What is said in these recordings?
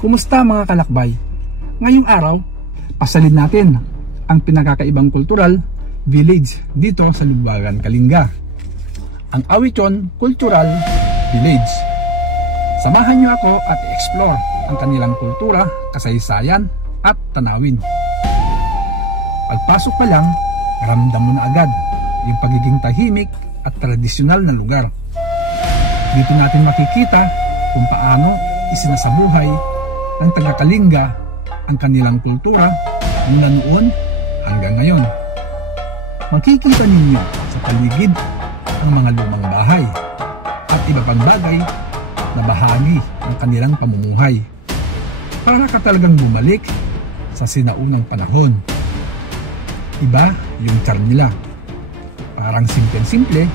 Kumusta mga kalakbay? Ngayong araw, pasalin natin ang pinagkakaibang kultural village dito sa Lugbagan, Kalinga, ang Awichon Cultural Village. Samahan niyo ako at i-explore ang kanilang kultura, kasaysayan at tanawin. Pagpasok pa lang, ramdam mo na agad yung pagiging tahimik at tradisyonal na lugar. Dito natin makikita kung paano isinasabuhay ng taga-Kalinga ang kanilang kultura mula noon hanggang ngayon. Makikita ninyo sa paligid ang mga lumang bahay at iba pang bagay na bahagi ng kanilang pamumuhay. Para ka talagang bumalik sa sinaunang panahon. Iba yung charm nila. Parang simple-simple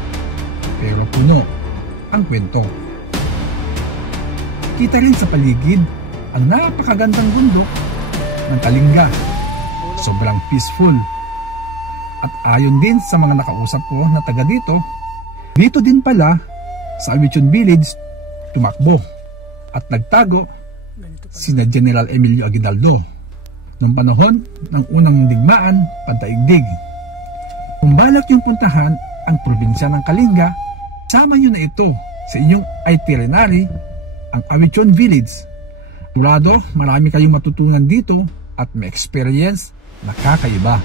pero puno ang kwento. Kita rin sa paligid ang napakagandang bundok ng Kalinga. Sobrang peaceful. At ayon din sa mga nakausap ko na taga dito din pala sa Awichon Village tumakbo at nagtago sina General Emilio Aguinaldo noong panahon ng unang digmaan pandaigdig. Kung balak yung puntahan ang probinsya ng Kalinga, sama nyo na ito sa inyong itinerary ang Awichon Village. Sigurado marami kayong matutunan dito at may experience na kakaiba.